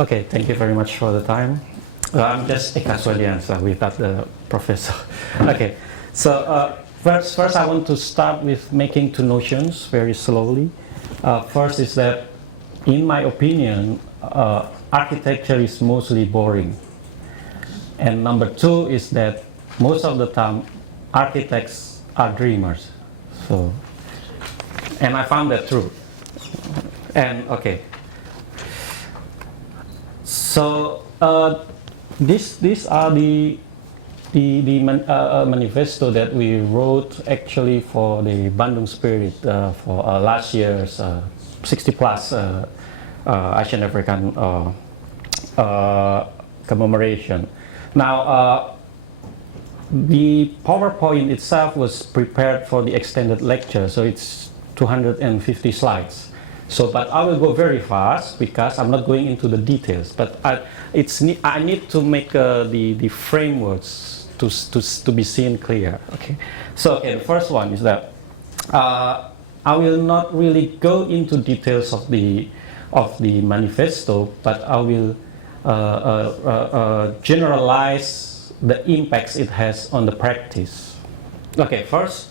Okay, thank you very much for the time. I'm just Eka Swadiansa without the professor. Okay, so first I want to start with making two notions very slowly. First is that, in my opinion, architecture is mostly boring. And number two is that most of the time architects are dreamers. So, and I found that true. And okay. So these are the manifesto that we wrote actually for the Bandung Spirit for last year's 60 plus Asian African commemoration. Now the PowerPoint itself was prepared for the extended lecture, so it's 250 slides. So, but I will go very fast because I'm not going into the details. But I need to make the frameworks to be seen clear. Okay. So, okay, the first one is that I will not really go into details of the manifesto, but I will generalize the impacts it has on the practice. Okay, first,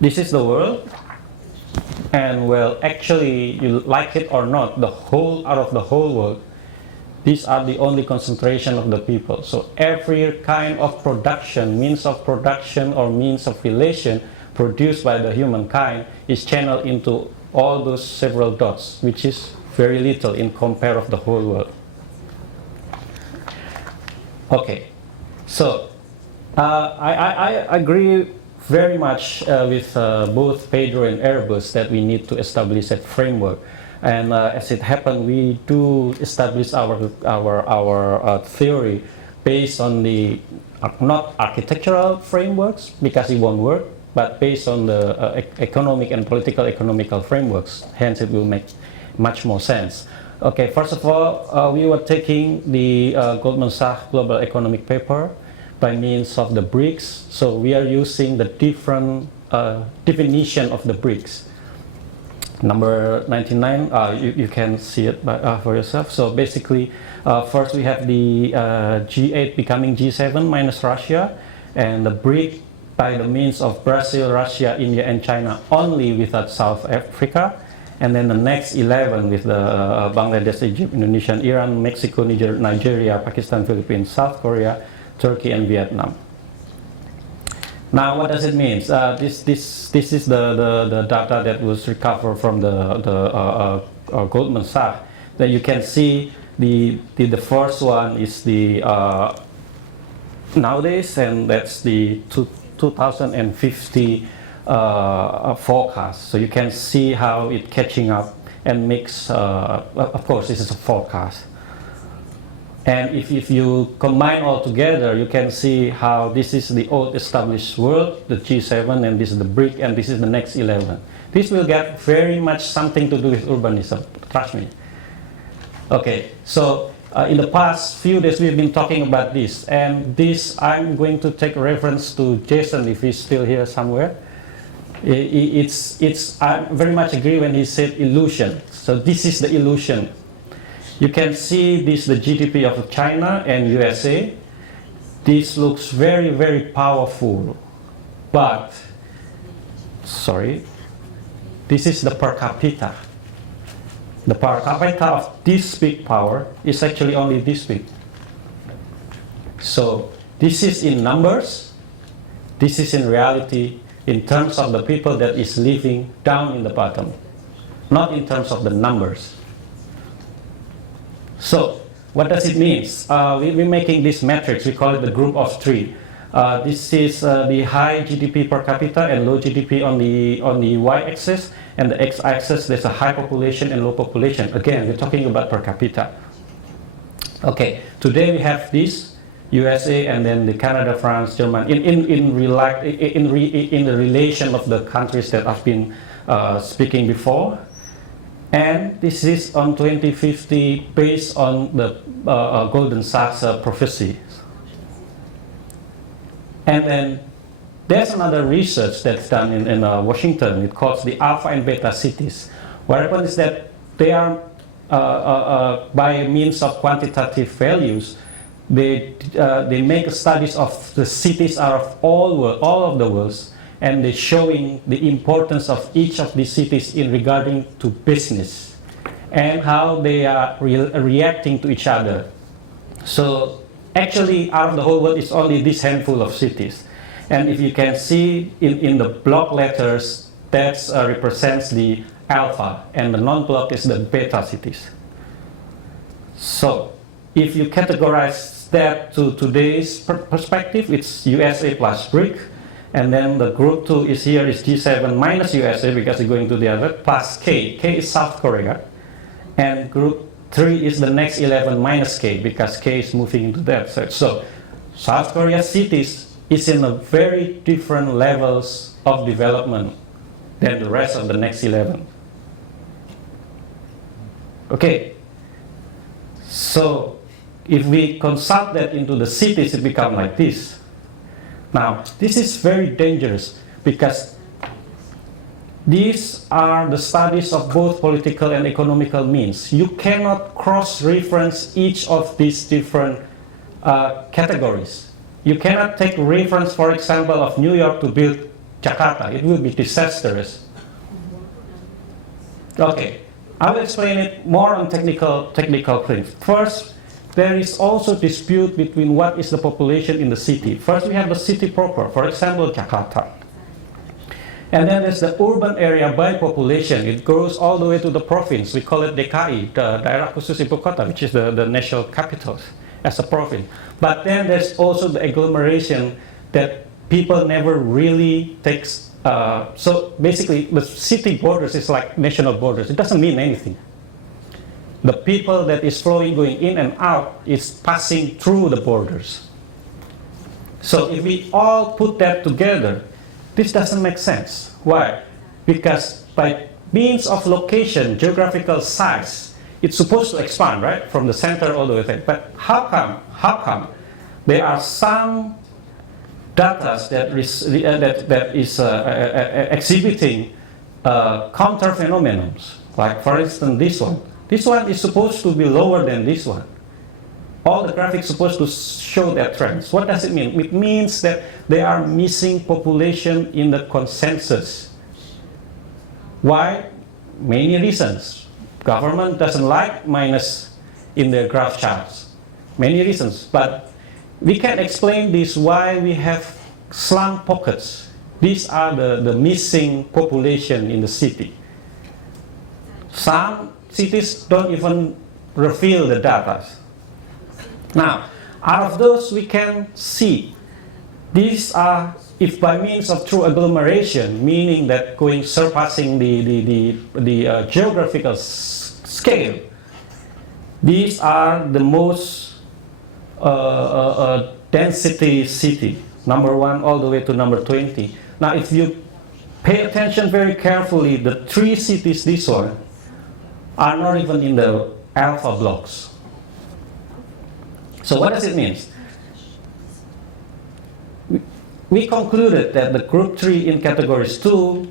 this is the world. And well, actually, you like it or not, out of the whole world, these are the only concentration of the people. So every kind of production, means of production or means of relation produced by the humankind is channeled into all those several dots, which is very little in compare of the whole world. Okay, so I agree very much with both Pedro and Airbus that we need to establish a framework, and as it happened, we do establish our theory based on the not architectural frameworks because it won't work, but based on the economic and political economical frameworks. Hence, it will make much more sense. Okay, first of all, we were taking the Goldman Sachs Global Economic Paper by means of the bricks. So we are using the different definition of the bricks. Number 99, you can see it for yourself. So basically, first we have the G8 becoming G7 minus Russia, and the BRIC by the means of Brazil, Russia, India, and China only without South Africa. And then the next 11 with the Bangladesh, Egypt, Indonesia, Iran, Mexico, Nigeria, Pakistan, Philippines, South Korea, Turkey, and Vietnam. Now, what does it mean? This is the data that was recovered from the Goldman Sachs. That you can see the first one is the nowadays, and that's the 2050 forecast. So you can see how it catching up and makes. Of course, this is a forecast. And if you combine all together, you can see how this is the old established world, the G7, and this is the BRIC, and this is the next 11. This will get very much something to do with urbanism, trust me. Okay, so in the past few days we've been talking about this, and this I'm going to take reference to Jason if he's still here somewhere. I very much agree when he said illusion. So this is the illusion. You can see this, the GDP of China and USA. This looks very, very powerful, but, sorry, this is the per capita. The per capita of this big power is actually only this big. So this is in numbers, this is in reality in terms of the people that is living down in the bottom, not in terms of the numbers. So, what does it mean? We're making this matrix, we call it the group of three. This is the high GDP per capita and low GDP on the y-axis, and the x-axis there's a high population and low population. Again, we're talking about per capita. Okay, today we have this, USA and then the Canada, France, Germany, in the relation of the countries that I've been speaking before. And this is on 2050 based on the Goldman Sachs prophecy. And then there's another research that's done in Washington. It calls the alpha and beta cities. What happens is that they are by means of quantitative values, they make studies of the cities out of all of the world, and they're showing the importance of each of these cities in regarding to business and how they are reacting to each other. So actually, out of the whole world, it's only this handful of cities. And if you can see in the block letters, that represents the alpha, and the non-block is the beta cities. So if you categorize that to today's perspective, it's USA plus BRIC, and then the group 2 is here is G7 minus USA because it's going to the other, plus K. K is South Korea, and group 3 is the next 11 minus K because K is moving into that. So South Korea cities is in a very different levels of development than the rest of the next 11. Okay, so if we consult that into the cities, it becomes like this. Now, this is very dangerous because these are the studies of both political and economical means. You cannot cross-reference each of these different categories. You cannot take reference, for example, of New York to build Jakarta. It will be disastrous. Okay, I will explain it more on technical things. First, there is also dispute between what is the population in the city. First, we have the city proper, for example, Jakarta. And then there's the urban area by population. It goes all the way to the province. We call it DKI, the Daerah Khusus Ibu Kota, which is the national capital as a province. But then there's also the agglomeration that people never really takes. So basically, the city borders is like national borders. It doesn't mean anything. The people that is flowing, going in and out, is passing through the borders. So if we all put that together, this doesn't make sense. Why? Because by means of location, geographical size, it's supposed to expand, right? From the center all the way there. But how come there are some data that is exhibiting counter phenomena? Like, for instance, this one. This one is supposed to be lower than this one. All the graphics supposed to show that trends. What does it mean? It means that they are missing population in the consensus. Why? Many reasons. Government doesn't like minus in their graph charts. Many reasons. But we can explain this why we have slum pockets. These are the missing population in the city. Some cities don't even reveal the data. Now, out of those we can see these are, if by means of true agglomeration, meaning that going surpassing the geographical scale, these are the most density city, number 1 all the way to number 20. Now, if you pay attention very carefully, the 3 cities, this one, are not even in the alpha blocks. So what does it mean? We concluded that the group 3 in categories 2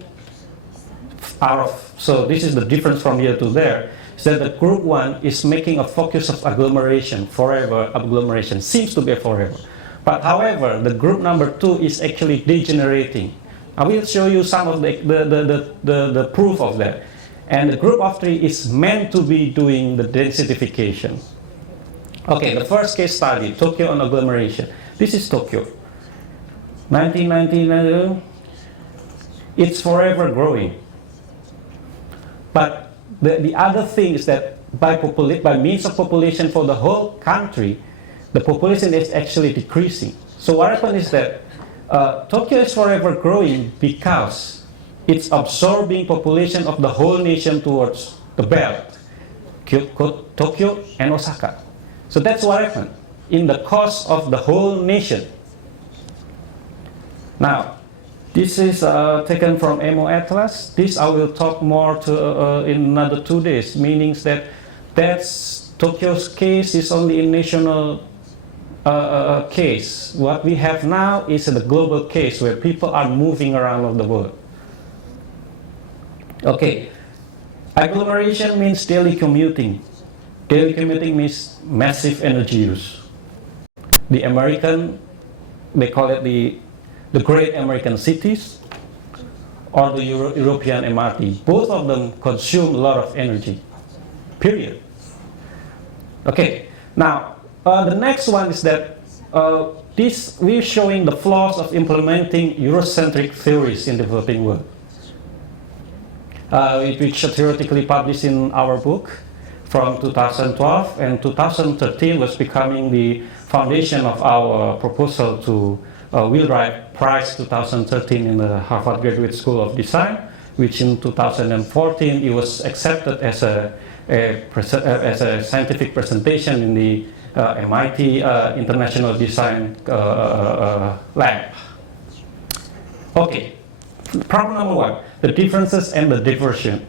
so this is the difference from here to there, is that the group 1 is making a focus of agglomeration, forever agglomeration, seems to be forever. But however, the group number 2 is actually degenerating. I will show you some of the proof of that. And the group of 3 is meant to be doing the densification. Okay, the first case study, Tokyo on agglomeration. This is Tokyo. 1999, it's forever growing. But the other thing is that by means of population for the whole country, the population is actually decreasing. So what happened is that Tokyo is forever growing because it's absorbing population of the whole nation towards the belt, Tokyo and Osaka. So that's what happened in the course of the whole nation. Now, this is taken from MO Atlas. This I will talk more to in another 2 days, meaning that's Tokyo's case is only a national case. What we have now is the global case where people are moving around of the world. Okay, Agglomeration means daily commuting. Daily commuting means massive energy use. The American, they call it the great American cities or the European MRT. Both of them consume a lot of energy, period. Okay, now the next one is that we're showing the flaws of implementing Eurocentric theories in the developing world, which are theoretically published in our book from 2012, and 2013 was becoming the foundation of our proposal to Wheelwright Prize 2013 in the Harvard Graduate School of Design, which in 2014 it was accepted as a scientific presentation in the MIT International Design Lab. Okay, problem number one, the differences and the diversion.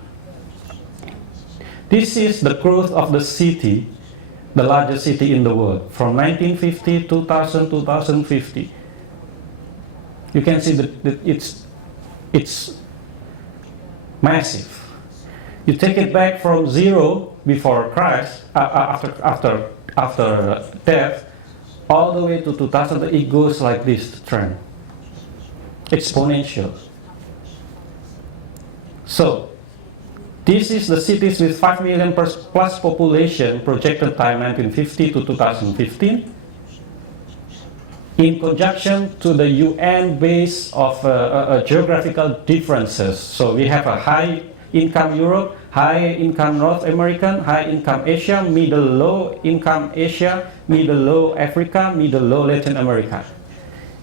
This is the growth of the city, the largest city in the world, from 1950, 2000, 2050. You can see that it's massive. You take it back from zero before Christ, after death, all the way to 2000. It goes like this trend, exponential. So this is the cities with 5 million plus population, projected time 1950 to 2015. In conjunction to the UN base of geographical differences. So we have a high income Europe, high income North American, high income Asia, middle low income Asia, middle low Africa, middle low Latin America.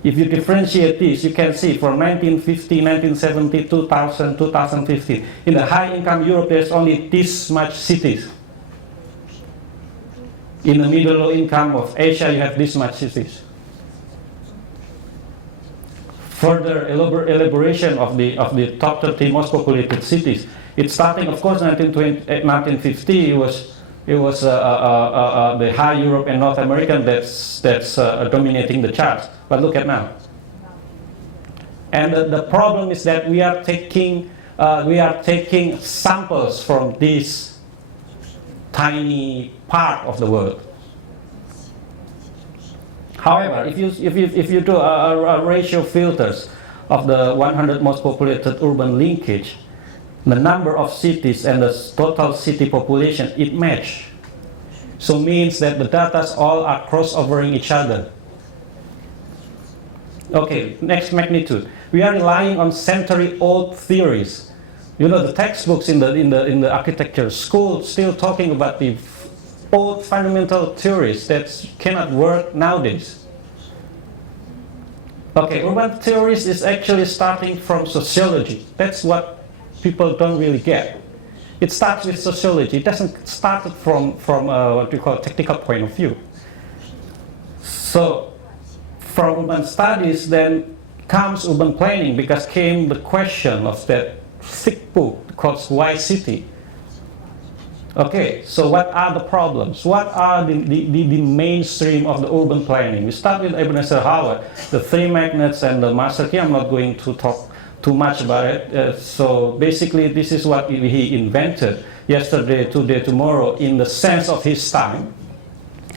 If you differentiate this, you can see from 1950, 1970, 2000, 2015. In the high income Europe, there's only this much cities. In the middle low income of Asia, you have this much cities. Further elaboration of the top 30 most populated cities. It's starting, of course, 1950. It was the high Europe and North American that's dominating the charts. But look at now. And the problem is that we are taking samples from this tiny part of the world. However, if you do a ratio filters of the 100 most populated urban linkage, the number of cities and the total city population, it match. So means that the data all are crossovering each other. Okay, next magnitude. We are relying on century-old theories. You know, the textbooks in the architecture school still talking about the old fundamental theories that cannot work nowadays. Okay, urban theories is actually starting from sociology. That's what people don't really get. It starts with sociology. It doesn't start from what we call technical point of view. So from urban studies then comes urban planning, because came the question of that thick book called Why City? Okay, so what are the problems? What are the mainstream of the urban planning? We start with Ebenezer Howard, the three magnets and the master key. I'm not going to talk too much about it. So basically this is what he invented, yesterday, today, tomorrow, in the sense of his time,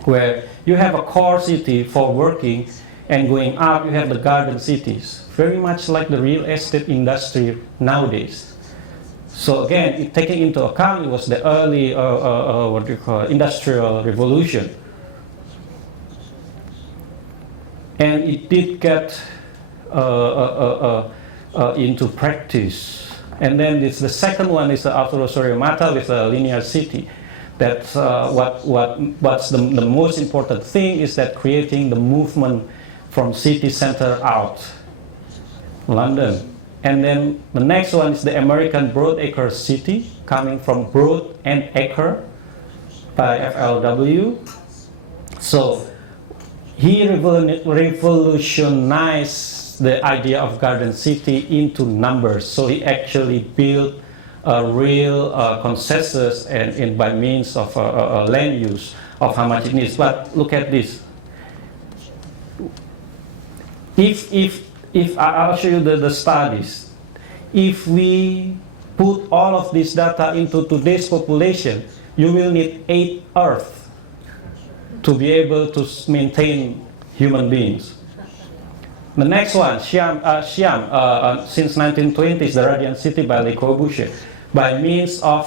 where you have a core city for working, and going up you have the garden cities, very much like the real estate industry nowadays. So again, taking into account it was the early industrial revolution, and it did get into practice. And then the second one is Arturo Soria-Mata with a linear city. That's what's the most important thing is that creating the movement from city center out, London. And then the next one is the American Broadacre City, coming from Broad and Acre by FLW. So he revolutionized the idea of garden city into numbers. So he actually built a real consensus and by means of land use of how much it needs. But look at this. If I'll show you the studies. If we put all of this data into today's population, you will need 8 Earth to be able to maintain human beings. The next one, Siam, since 1920s, the Radiant City by Le Corbusier, by means of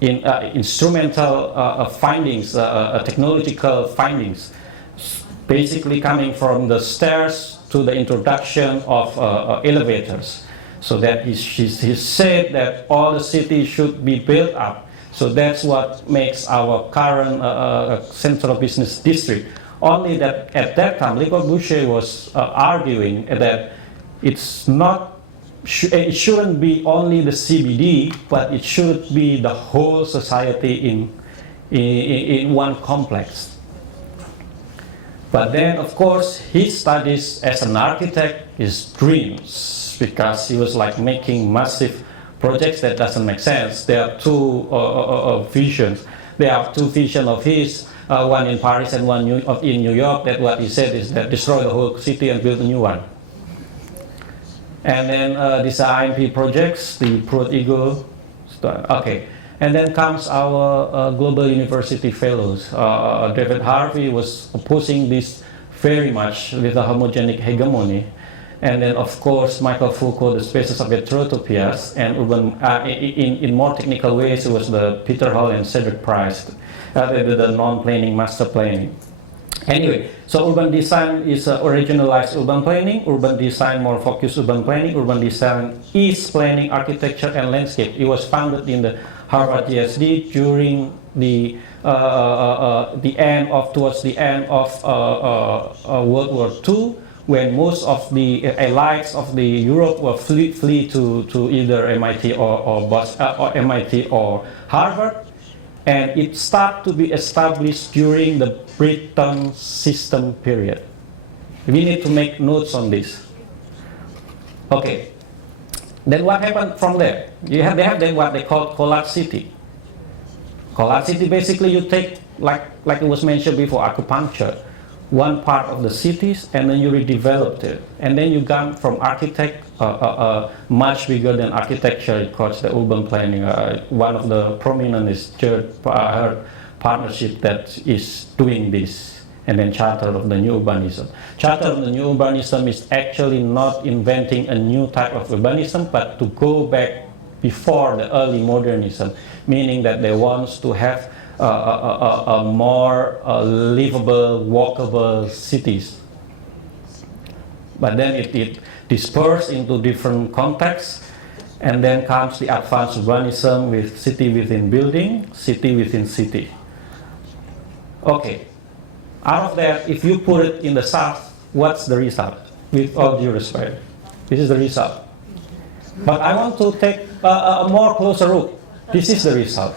instrumental findings, technological findings, basically coming from the stairs to the introduction of elevators. So that he said that all the cities should be built up. So that's what makes our current central business district. Only that at that time, Le Corbusier was arguing that it's not, it shouldn't be only the CBD, but it should be the whole society in one complex. But then, of course, his studies as an architect, his dreams, because he was like making massive projects that doesn't make sense. There are two visions. There are two visions of his. One in Paris and one in New York, that what he said is that destroy the whole city and build a new one. And then these are IMP projects, the Proud Eagle, okay. And then comes our Global University Fellows. David Harvey was opposing this very much with a homogenic hegemony. And then of course Michael Foucault, the Spaces of Heterotopias, and urban, in more technical ways it was the Peter Hall and Cedric Price, the non-planning master planning. Anyway, so urban design is originalized urban planning, urban design more focused urban planning, urban design is planning, architecture and landscape. It was founded in the Harvard GSD during the towards the end of World War II, when most of the elites of the Europe were flee to either MIT or MIT or Harvard. And it started to be established during the Britain system period. We need to make notes on this. Okay. Then what happened from there? They have then what they call collapse city. Collapse city, basically you take, like it was mentioned before, acupuncture, one part of the cities and then you redeveloped it. And then you gone from architect, much bigger than architecture, it calls the urban planning. One of the prominent is partnership that is doing this. And then Charter of the New Urbanism. Charter of the New Urbanism is actually not inventing a new type of urbanism, but to go back before the early modernism, meaning that they want to have a more livable, walkable cities. But then it dispersed into different contexts, and then comes the advanced urbanism with city within building, city within city. Okay, out of that, if you put it in the South, what's the result? With all due respect, this is the result. But I want to take a more closer look. This is the result.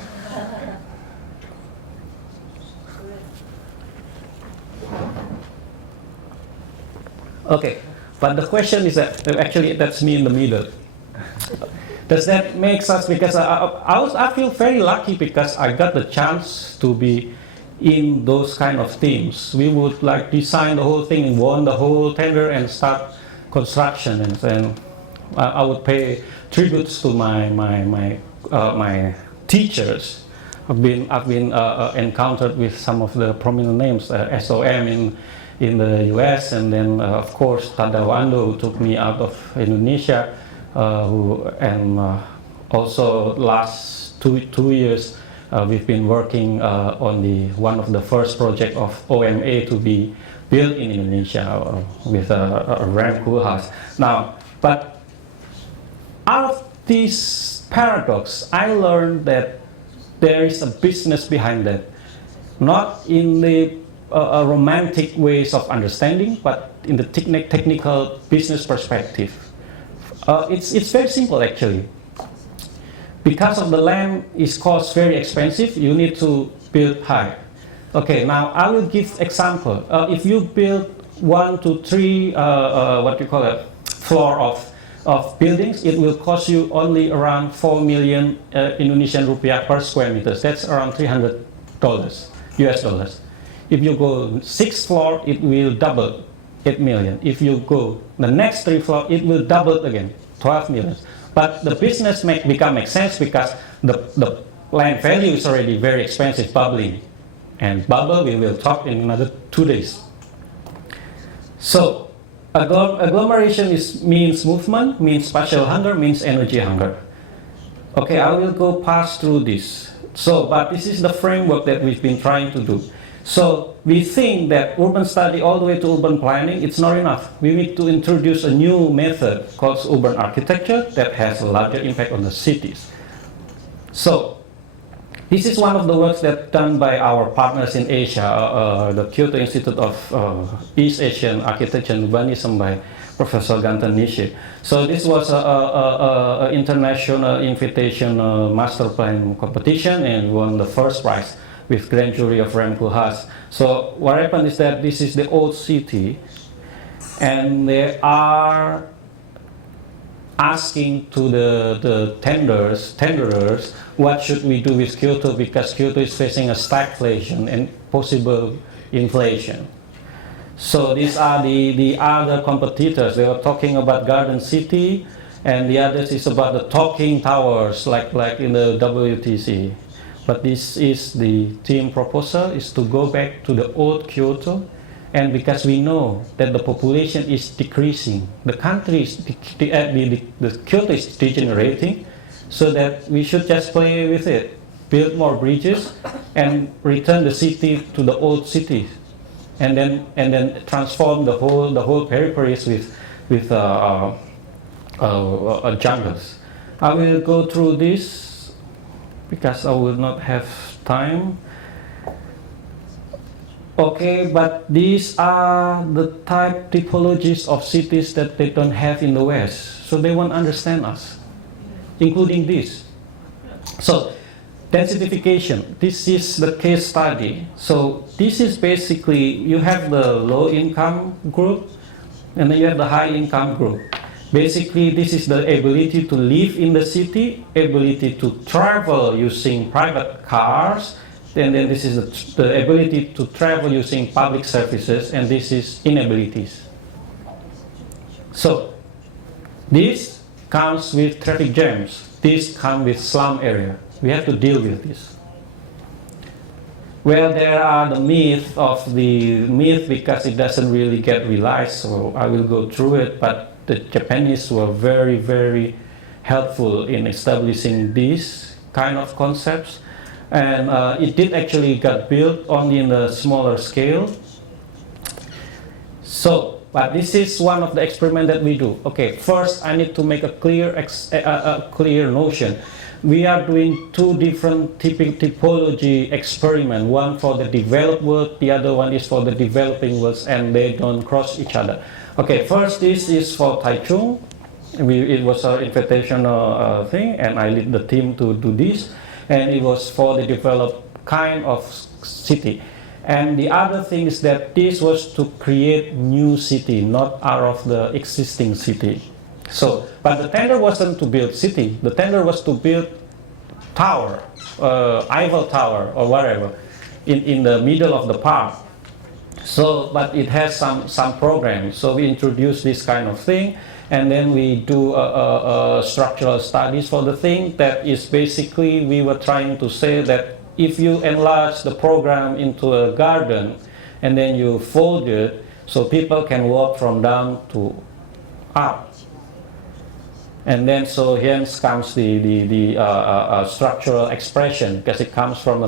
Okay, but the question is that, actually that's me in the middle. Does that make sense? Because I feel very lucky because I got the chance to be in those kind of teams. We would like design the whole thing and won the whole tender and start construction, and I would pay tributes to my teachers. I've been encountered with some of the prominent names, SOM in the US, and then of course Tadawando, who took me out of Indonesia, also last two years we've been working on one of the first project of OMA to be built in Indonesia with a ramp cool house. Now, but out of this paradox, I learned that there is a business behind that, not in the romantic ways of understanding, but in the technical business perspective. It's very simple actually. Because of the land is cost very expensive, you need to build high. Okay, now I will give example. If you build 1 to 3 floor of buildings, it will cost you only around 4 million Indonesian rupiah per square meters. That's around $300 US dollars. If you go 6th floor, it will double, 8 million. If you go the next 3 floor, it will double again, 12 million. But the business make sense because the land value is already very expensive, bubbling. And bubble, we will talk in another 2 days. So, agglomeration means movement, means spatial hunger, means energy hunger. Okay, I will go pass through this. So, but this is the framework that we've been trying to do. So, we think that urban study all the way to urban planning, it's not enough. We need to introduce a new method called urban architecture that has a larger impact on the cities. So, this is one of the works that done by our partners in Asia, the Kyoto Institute of East Asian Architecture and Urbanism by Professor Ganten Nishi. So this was an international invitation master plan competition and won the first prize with grand jury of Remco Haas. So what happened is that this is the old city, and they are asking to the tenderers, what should we do with Kyoto, because Kyoto is facing a stagflation and possible inflation. So these are the other competitors. They were talking about Garden City, and the others is about the talking towers, like in the WTC. But this is the team proposal, is to go back to the old Kyoto. And because we know that the population is decreasing, the country is, the Kyoto is degenerating, so that we should just play with it, build more bridges, and return the city to the old city, and then transform the whole peripheries with jungles. I will go through this because I will not have time. Okay, but these are the type typologies of cities that they don't have in the West, so they won't understand us, including this. So, densification, this is the case study. So, this is basically, you have the low income group, and then you have the high income group. Basically, this is the ability to live in the city, ability to travel using private cars, and then this is the ability to travel using public services, and this is inabilities. So, this comes with traffic jams. This comes with slum area. We have to deal with this. Well, there are the myth because it doesn't really get realized, so I will go through it, but the Japanese were very, very helpful in establishing these kind of concepts. And it did actually got built only in a smaller scale. So, but this is one of the experiments that we do. Okay, first I need to make a clear notion. We are doing two different typology experiments. One for the developed world, the other one is for the developing world, and they don't cross each other. Okay, first this is for Taichung. It was an invitational thing, and I lead the team to do this. And it was for the developed kind of city. And the other thing is that this was to create new city, not out of the existing city. So, but the tender wasn't to build city. The tender was to build tower, Eiffel Tower or whatever, in the middle of the park. So, but it has some programs. So we introduce this kind of thing. And then we do structural studies for the thing. That is basically, we were trying to say that if you enlarge the program into a garden and then you fold it so people can walk from down to up. And then so hence comes the structural expression, because it comes from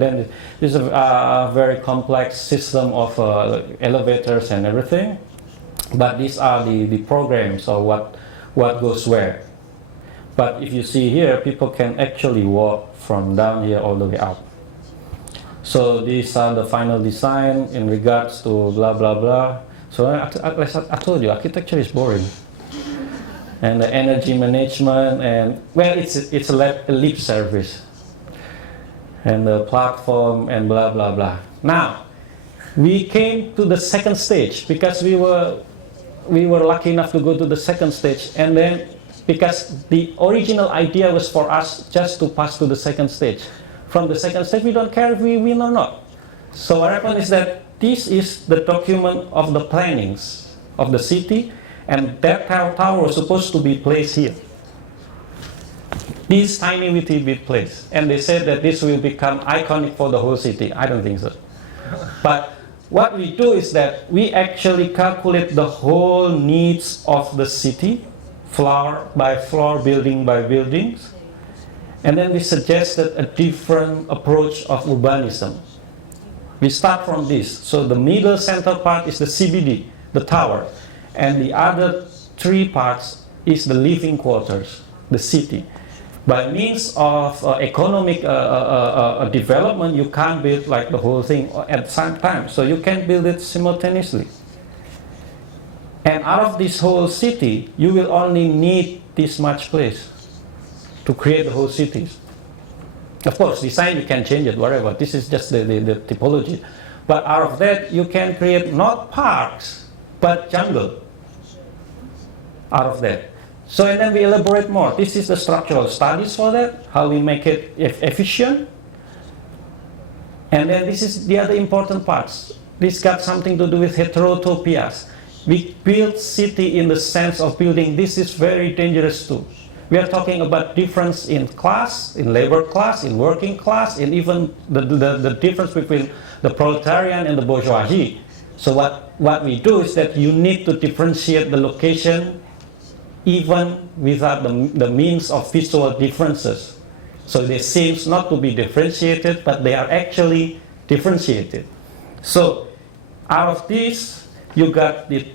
then this is a very complex system of elevators and everything. But these are the programs or what goes where. But if you see here, people can actually walk from down here all the way up. So these are the final design in regards to blah blah blah. So I told you, architecture is boring. And the energy management, and well, it's a lip service. And the platform and blah blah blah. Now, we came to the second stage because we were lucky enough to go to the second stage, and then because the original idea was for us just to pass to the second stage. From the second stage, we don't care if we win or not. So what happened is that this is the document of the plannings of the city, and that tower was supposed to be placed here. This tiny wee bit place. And they said that this will become iconic for the whole city. I don't think so. But what we do is that we actually calculate the whole needs of the city, floor by floor, building by buildings. And then we suggested a different approach of urbanism. We start from this. So the middle center part is the CBD, the tower. And the other three parts is the living quarters, the city. By means of economic development, you can't build like the whole thing at the same time. So you can build it simultaneously. And out of this whole city, you will only need this much place to create the whole city. Of course, design, you can change it, whatever. This is just the typology. But out of that, you can create not parks, but jungle out of that. So, and then we elaborate more. This is the structural studies for that, how we make it efficient. And then this is the other important parts. This got something to do with heterotopias. We build city in the sense of building. This is very dangerous too. We are talking about difference in class, in labor class, in working class, and even the difference between the proletarian and the bourgeoisie. So what we do is that you need to differentiate the location even without the means of visual differences. So they seem not to be differentiated, but they are actually differentiated. So out of this, you got the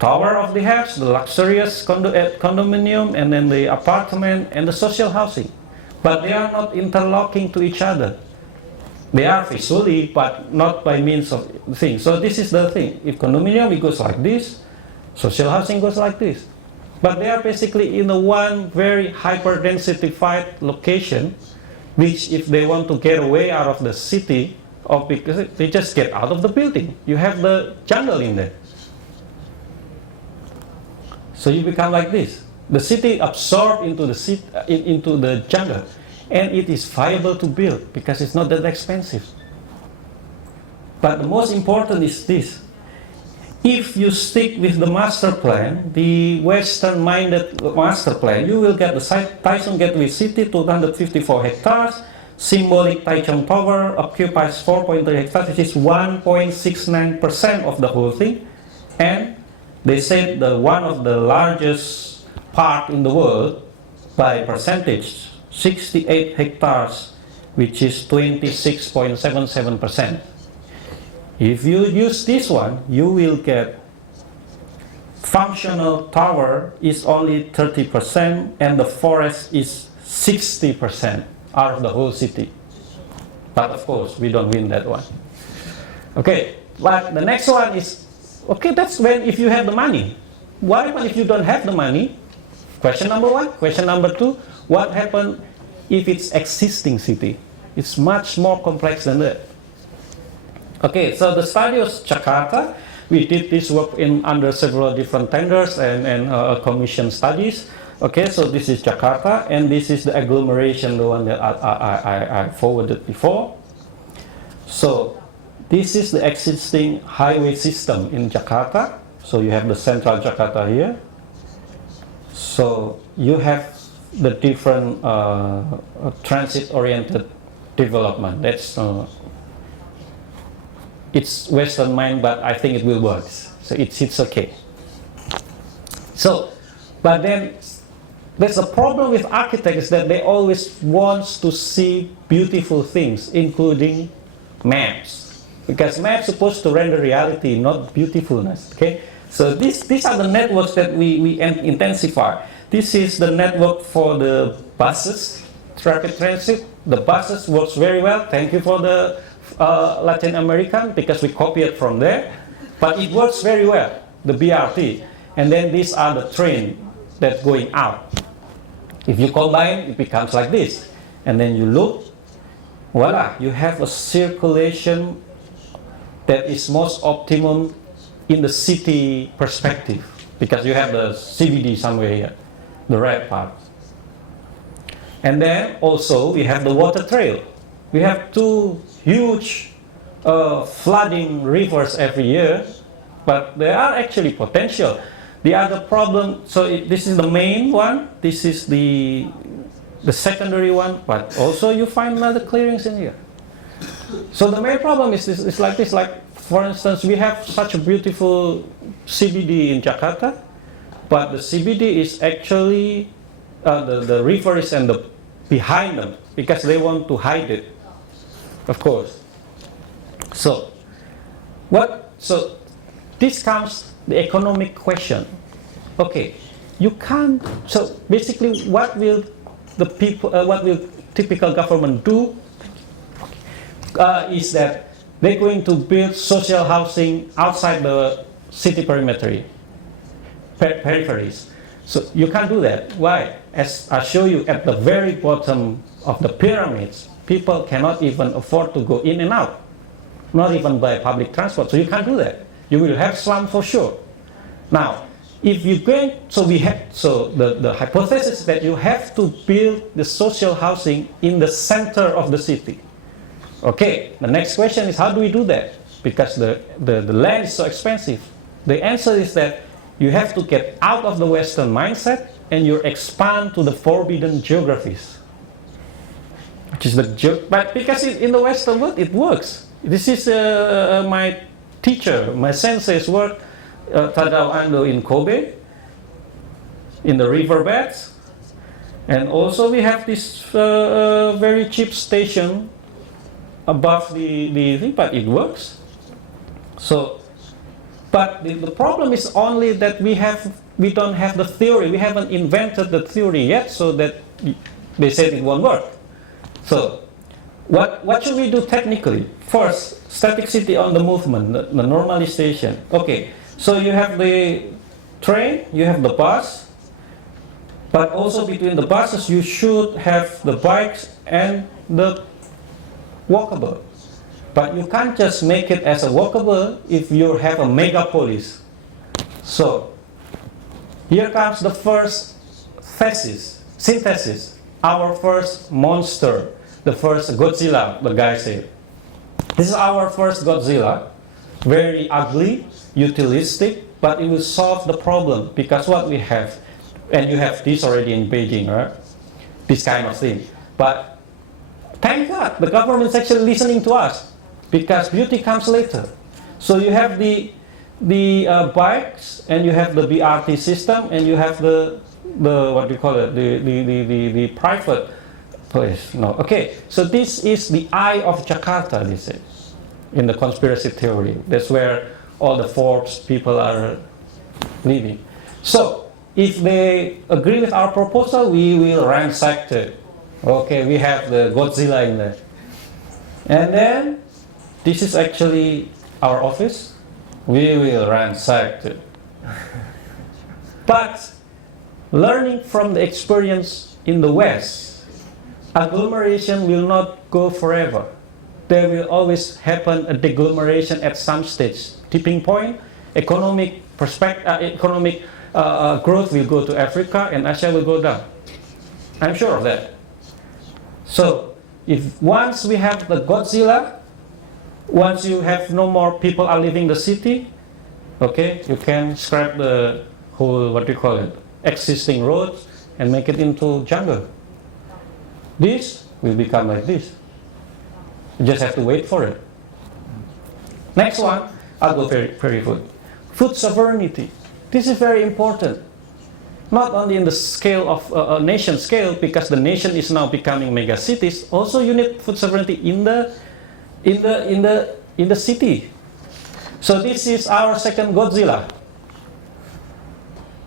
tower of the house, the luxurious condominium, and then the apartment and the social housing. But they are not interlocking to each other. They are visually, but not by means of things. So this is the thing. If condominium, it goes like this. Social housing goes like this. But they are basically in a one very hyper-densified location, which if they want to get away out of the city, or because they just get out of the building. You have the jungle in there. So you become like this. The city absorbed into the jungle, and it is viable to build because it's not that expensive. But the most important is this. If you stick with the master plan, the Western-minded master plan, you will get the Taichung Gateway City, 254 hectares. Symbolic Taichung Tower occupies 4.3 hectares, which is 1.69% of the whole thing. And they said that one of the largest park in the world by percentage, 68 hectares, which is 26.77%. If you use this one, you will get functional tower is only 30% and the forest is 60% out of the whole city. But of course, we don't win that one. Okay, but the next one is, okay, that's when if you have the money. What happens if you don't have the money? Question number one. Question number two, what happens if it's existing city? It's much more complex than that. Okay, so the study of Jakarta, we did this work under several different tenders and commission studies. Okay, so this is Jakarta, and this is the agglomeration, the one that I forwarded before. So this is the existing highway system in Jakarta. So you have the central Jakarta here. So you have the different transit-oriented development. That's it's Western mind, but I think it will work. So it's okay. So, but then there's a problem with architects that they always want to see beautiful things, including maps, because maps are supposed to render reality, not beautifulness. Okay. So these are the networks that we intensify. This is the network for the buses, rapid transit. The buses works very well. Thank you for the Latin American, because we copy it from there, but it works very well, the BRT. And then these are the train that's going out. If you combine, it becomes like this. And then you look, voila, you have a circulation that is most optimum in the city perspective, because you have the CBD somewhere here, the red part. And then also we have the water trail. We have two huge flooding rivers every year, but they are actually potential. The other problem, so this is the main one. This is the the secondary one, but also you find another clearings in here. So the main problem is this, like this, like for instance, we have such a beautiful CBD in Jakarta, but the CBD is actually, the river is behind them, because they want to hide it, of course. So this comes the economic question. Okay, you can't, so basically what will the people, what will typical government do is that they're going to build social housing outside the city perimeter, peripheries. So you can't do that. Why? As I show you at the very bottom of the pyramids, people cannot even afford to go in and out, not even by public transport. So you can't do that. You will have slum for sure. Now, if you going, so the hypothesis is that you have to build the social housing in the center of the city. Okay, the next question is, how do we do that? Because the land is so expensive. The answer is that you have to get out of the Western mindset and you expand to the forbidden geographies. Which is but because in the Western world it works. This is my teacher, my sensei's work, Tadao Ando in Kobe, in the riverbeds. And also we have this very cheap station above the thing, but it works. So, but the problem is only that we don't have the theory. We haven't invented the theory yet, so that they said it won't work. So, what should we do technically? First, staticity on the movement, the normalization. Okay, so you have the train, you have the bus, but also between the buses you should have the bikes and the walkable. But you can't just make it as a walkable if you have a megapolis. So here comes the first synthesis, our first monster, the first Godzilla, the guy said. This is our first Godzilla, very ugly, utilistic, but it will solve the problem, because what we have, and you have this already in Beijing, right? This kind of thing. But thank God, the government is actually listening to us, because beauty comes later. So you have the bikes, and you have the BRT system, and you have the what do you call it, the private place. No, okay. So this is the eye of Jakarta, this is, in the conspiracy theory. That's where all the Forbes people are living. So if they agree with our proposal, we will ransack it. Okay, we have the Godzilla in there. And then, this is actually our office. We will ransack it. But, learning from the experience in the West, agglomeration will not go forever. There will always happen a deglomeration at some stage. Tipping point, economic growth will go to Africa and Asia will go down. I'm sure of that. So, if once we have the Godzilla, once you have no more people are leaving the city, okay, you can scrap the whole, what do you call it, existing roads and make it into jungle. This will become like this. You just have to wait for it. Next one, I'll go very food. Food sovereignty. This is very important. Not only in the scale of a nation scale, because the nation is now becoming mega cities. Also, you need food sovereignty in the city. So this is our second Godzilla.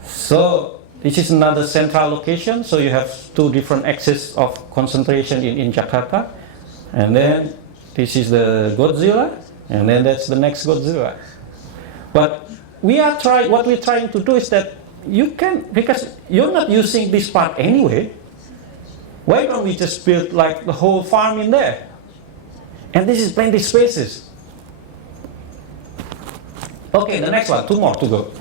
So this is another central location. So you have two different axes of concentration in Jakarta, and then this is the Godzilla, and then that's the next Godzilla. But what we're trying to do is that you can, because you're not using this part anyway, why don't we just build like the whole farm in there? And this is plenty spaces. Okay, the next one, two more to go.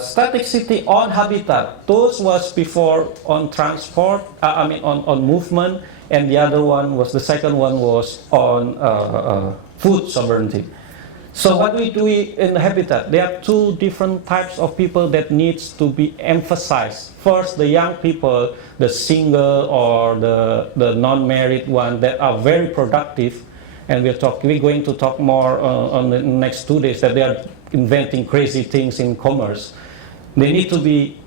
Static city on habitat. Those was before on transport, on movement, and the other one was, the second one was on food sovereignty. So what we do in the habitat, there are two different types of people that needs to be emphasized. First, the young people, the single or the non-married one that are very productive, and we're going to talk more on the next 2 days that they are inventing crazy things in commerce. They need to be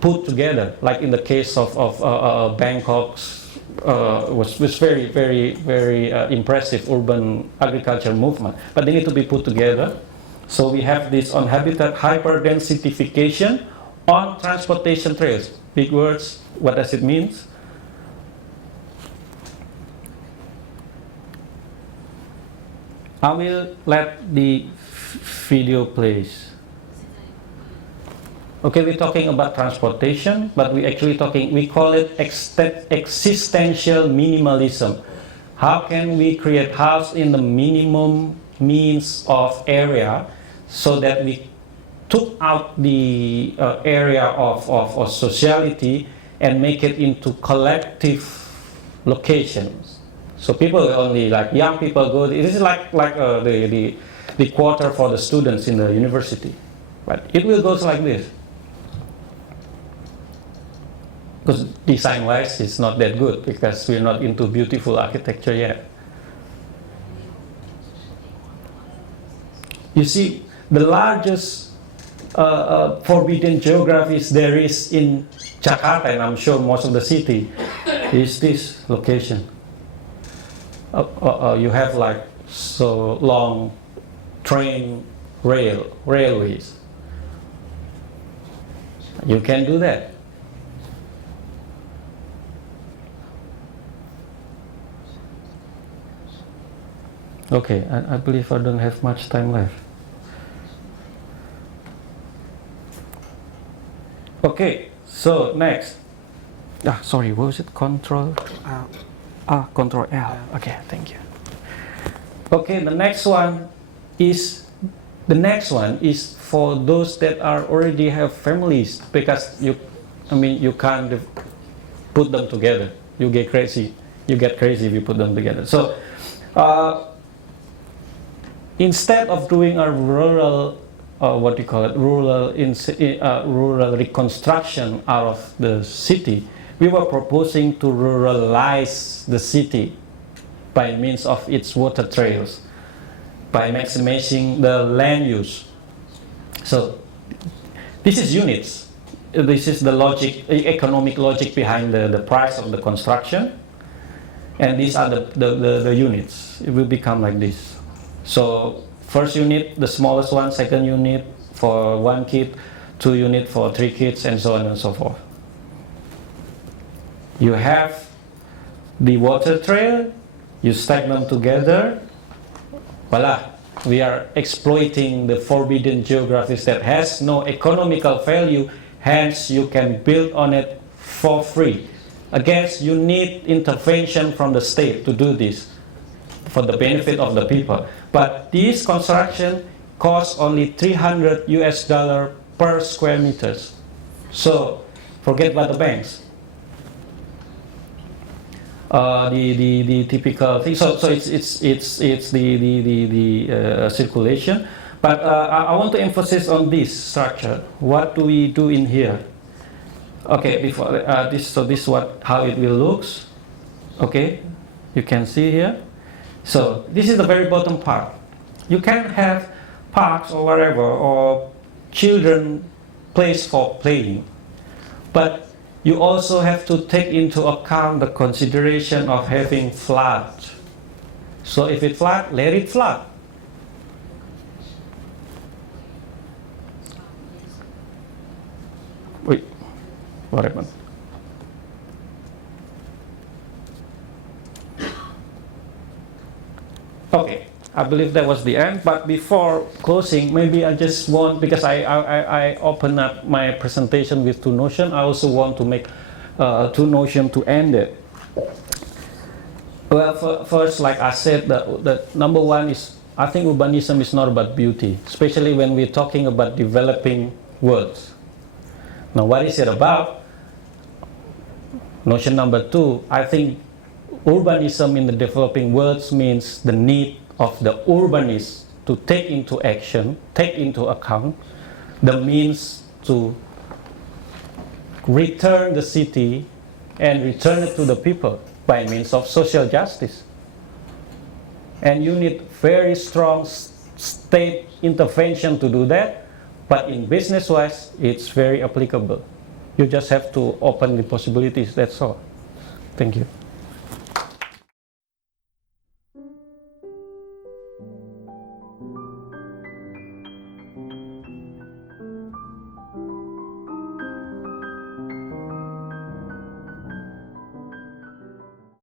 put together, like in the case of Bangkok's was very, very, very impressive urban agriculture movement. But they need to be put together. So we have this on habitat hyperdensification on transportation trails. Big words, what does it mean? I will let the video plays. Okay, we're talking about transportation, but we call it existential minimalism. How can we create house in the minimum means of area so that we took out the area of sociality and make it into collective locations. So people only, like young people go, this is like the quarter for the students in the university. But it will go like this. Because design-wise, it's not that good because we're not into beautiful architecture yet. You see, the largest forbidden geographies there is in Jakarta, and I'm sure most of the city, is this location. You have like so long railways. You can do that. Okay, I believe I don't have much time left. Okay, so next. Sorry, what was it? Control L. Okay, thank you. Okay, the next one is for those that already have families, because you can't put them together. You get crazy if you put them together. So instead of doing a rural reconstruction out of the city, we were proposing to ruralize the city by means of its water trails, by maximizing the land use. So this is units. This is the logic, economic logic behind the price of the construction, and these are the units. It will become like this. So first unit, the smallest one, second unit for 1 kid, 2 unit for 3 kids, and so on and so forth. You have the water trail, you stack them together, voila, we are exploiting the forbidden geographies that has no economical value, hence you can build on it for free. Again, you need intervention from the state to do this for the benefit of the people. But this construction costs only $300 per square meters. So forget about the banks. The typical thing. So it's the circulation. But I want to emphasize on this structure. What do we do in here? Okay, before this is how it will looks. Okay, you can see here. So this is the very bottom part. You can have parks or whatever, or children place for playing, but you also have to take into account the consideration of having flood. So if it flood, let it flood. Wait, what happened? Okay, I believe that was the end. But before closing, maybe I just want, because I open up my presentation with two notions, I also want to make two notions to end it. Well, first, like I said, the number one is, I think urbanism is not about beauty, especially when we're talking about developing worlds. Now, what is it about? Notion number two, I think urbanism in the developing worlds means the need of the urbanist to take into action, take into account the means to return the city and return it to the people by means of social justice. And you need very strong state intervention to do that, but in business-wise, it's very applicable. You just have to open the possibilities, that's all. Thank you.